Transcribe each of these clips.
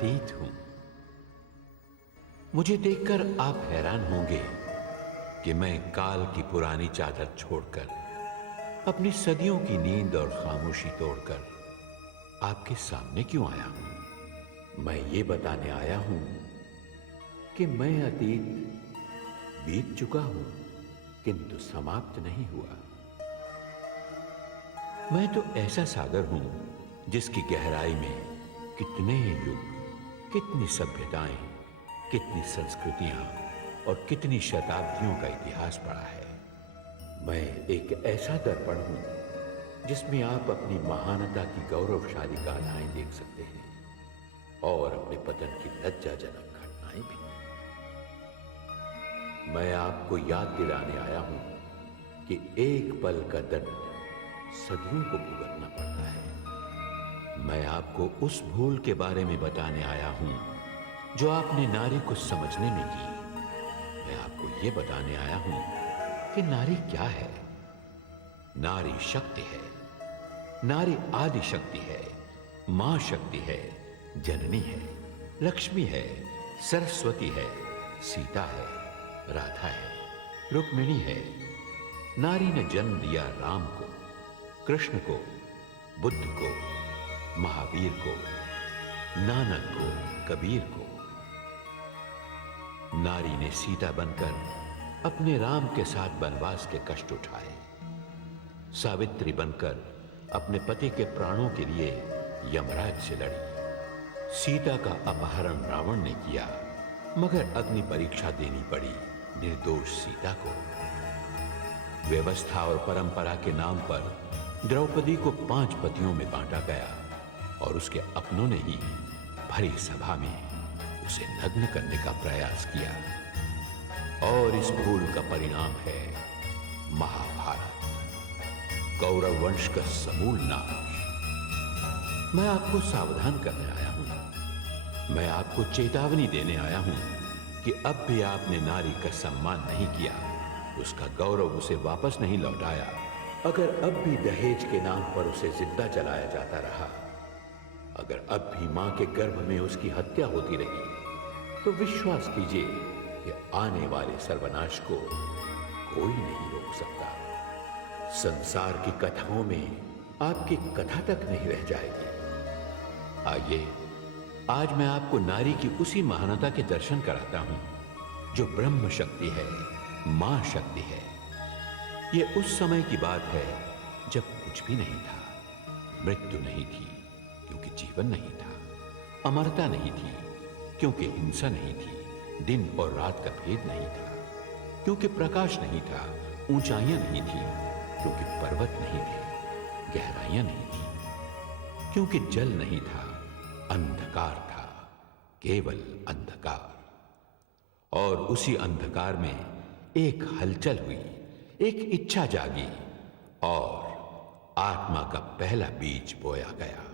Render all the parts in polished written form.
अतीत हूं। मुझे देखकर आप हैरान होंगे कि मैं काल की पुरानी चादर छोड़कर, अपनी सदियों की नींद और खामोशी तोड़कर आपके सामने क्यों आया हूं। मैं ये बताने आया हूं कि मैं अतीत बीत चुका हूं, किंतु समाप्त नहीं हुआ। मैं तो ऐसा सागर हूं जिसकी गहराई में कितने युग, कितनी सभ्यताएं, कितनी संस्कृतियां और कितनी शताब्दियों का इतिहास पड़ा है। मैं एक ऐसा दर्पण हूं जिसमें आप अपनी महानता की गौरवशाली गाथाएं देख सकते हैं और अपने पतन की लज्जाजनक घटनाएं भी। मैं आपको याद दिलाने आया हूं कि एक पल का दंड सदियों को भुगतना पड़ता है। मैं आपको उस भूल के बारे में बताने आया हूं जो आपने नारी को समझने में की। मैं आपको यह बताने आया हूं कि नारी क्या है। नारी शक्ति है, नारी आदि शक्ति है, मां शक्ति है, जननी है, लक्ष्मी है, सरस्वती है, सीता है, राधा है, रुक्मिणी है। नारी ने जन्म दिया राम को, कृष्ण को, बुद्ध को, महावीर को, नानक को, कबीर को। नारी ने सीता बनकर अपने राम के साथ वनवास के कष्ट उठाए। सावित्री बनकर अपने पति के प्राणों के लिए यमराज से लड़ी। सीता का अपहरण रावण ने किया, मगर अग्नि परीक्षा देनी पड़ी निर्दोष सीता को। व्यवस्था और परंपरा के नाम पर द्रौपदी को 5 पतियों में बांटा गया और उसके अपनों ने ही भरी सभा में उसे नग्न करने का प्रयास किया। और इस भूल का परिणाम है महाभारत, कौरव वंश का समूल नाश। मैं आपको सावधान करने आया हूं, मैं आपको चेतावनी देने आया हूं कि अब भी आपने नारी का सम्मान नहीं किया, उसका गौरव उसे वापस नहीं लौटाया। अगर अब भी दहेज के नाम पर उसे जिंदा जलाया जाता रहा, अगर अब भी मां के गर्भ में उसकी हत्या होती रही, तो विश्वास कीजिए कि आने वाले सर्वनाश को कोई नहीं रोक सकता। संसार की कथाओं में आपकी कथा तक नहीं रह जाएगी। आइए, आज मैं आपको नारी की उसी महानता के दर्शन कराता हूं जो ब्रह्म शक्ति है, मां शक्ति है। यह उस समय की बात है जब कुछ भी नहीं था, मृत्यु नहीं थी क्योंकि जीवन नहीं था, अमरता नहीं थी क्योंकि हिंसा नहीं थी, दिन और रात का भेद नहीं था क्योंकि प्रकाश नहीं था, ऊंचाइयां नहीं थी क्योंकि पर्वत नहीं थे, गहराइयां नहीं थी क्योंकि जल नहीं था, अंधकार था, केवल अंधकार। और उसी अंधकार में एक हलचल हुई, एक इच्छा जागी और आत्मा का पहला बीज बोया गया।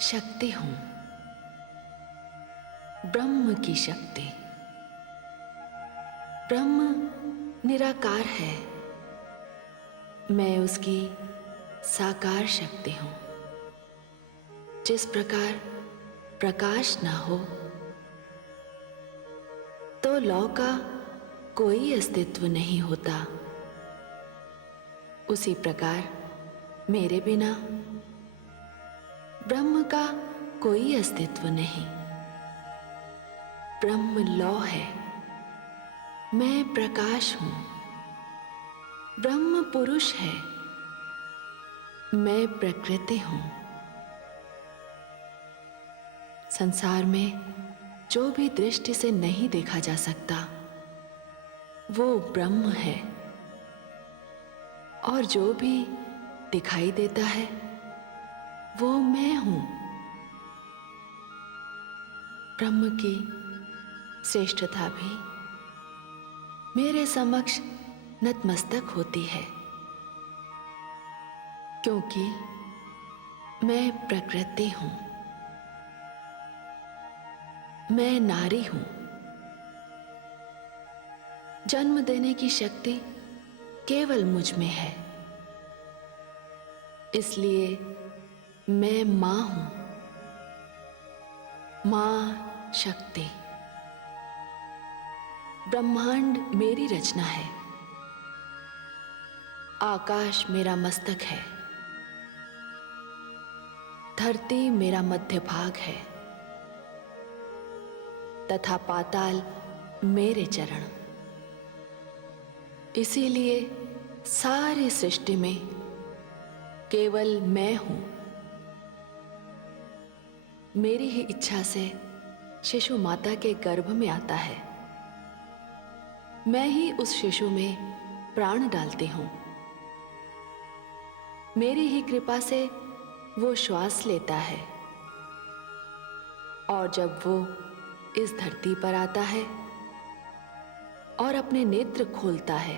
शक्ति हूं, ब्रह्म की शक्ति। ब्रह्म निराकार है, मैं उसकी साकार शक्ति हूं। जिस प्रकार प्रकाश ना हो तो लौ का कोई अस्तित्व नहीं होता, उसी प्रकार मेरे बिना ब्रह्म का कोई अस्तित्व नहीं। ब्रह्म लौ है, मैं प्रकाश हूं। ब्रह्म पुरुष है, मैं प्रकृति हूं। संसार में जो भी दृष्टि से नहीं देखा जा सकता वो ब्रह्म है, और जो भी दिखाई देता है वो मैं हूं। ब्रह्म की श्रेष्ठता भी मेरे समक्ष नतमस्तक होती है, क्योंकि मैं प्रकृति हूं, मैं नारी हूं। जन्म देने की शक्ति केवल मुझ में है, इसलिए मैं मां हूं, मां शक्ति। ब्रह्मांड मेरी रचना है, आकाश मेरा मस्तक है, धरती मेरा मध्य भाग है, तथा पाताल मेरे चरण। इसीलिए सारी सृष्टि में केवल मैं हूं। मेरी ही इच्छा से शिशु माता के गर्भ में आता है, मैं ही उस शिशु में प्राण डालती हूं। मेरी ही कृपा से वो श्वास लेता है, और जब वो इस धरती पर आता है और अपने नेत्र खोलता है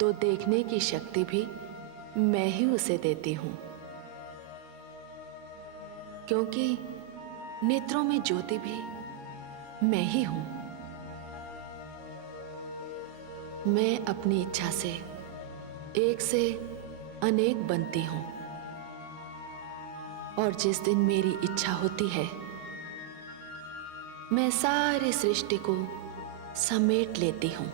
तो देखने की शक्ति भी मैं ही उसे देती हूं, क्योंकि नेत्रों में ज्योति भी मैं ही हूं। मैं अपनी इच्छा से एक से अनेक बनती हूं, और जिस दिन मेरी इच्छा होती है मैं सारी सृष्टि को समेट लेती हूं।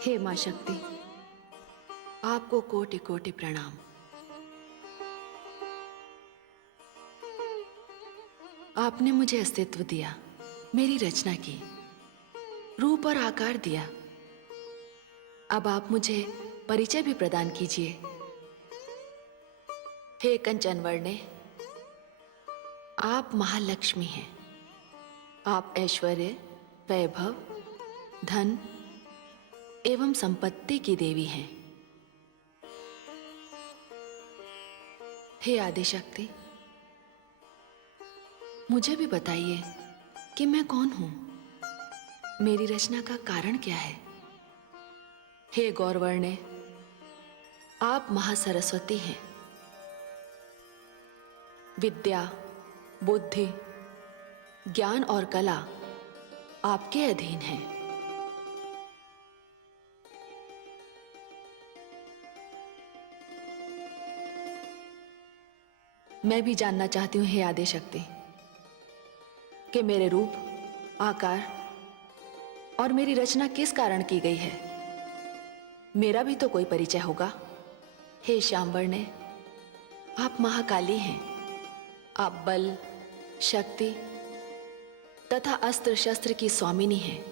हे मां शक्ति, आपको कोटि कोटि प्रणाम। आपने मुझे अस्तित्व दिया, मेरी रचना की, रूप और आकार दिया। अब आप मुझे परिचय भी प्रदान कीजिए। हे कंचन वर्णे, आप महालक्ष्मी हैं। आप ऐश्वर्य, वैभव, धन एवं संपत्ति की देवी हैं। हे आदिशक्ति, मुझे भी बताइए कि मैं कौन हूं, मेरी रचना का कारण क्या है। हे गौरवर्णे, आप महासरस्वती हैं। विद्या, बुद्धि, ज्ञान और कला आपके अधीन है। मैं भी जानना चाहती हूं हे आदिशक्ति कि मेरे रूप, आकार और मेरी रचना किस कारण की गई है। मेरा भी तो कोई परिचय होगा। हे श्यामवर्णे, आप महाकाली हैं। आप बल, शक्ति तथा अस्त्र शस्त्र की स्वामिनी हैं।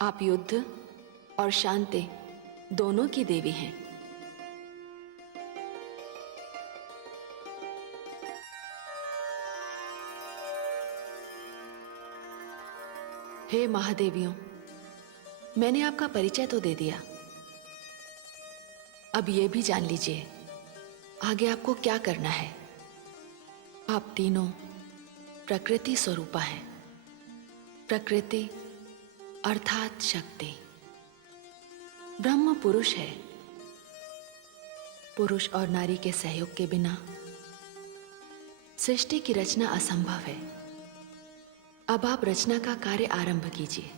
आप युद्ध और शांति दोनों की देवी हैं। हे महादेवियों, मैंने आपका परिचय तो दे दिया, अब ये भी जान लीजिए आगे आपको क्या करना है। आप तीनों प्रकृति स्वरूपा हैं। प्रकृति अर्थात शक्ति। ब्रह्म पुरुष है। पुरुष और नारी के सहयोग के बिना सृष्टि की रचना असंभव है। अब आप रचना का कार्य आरंभ कीजिए।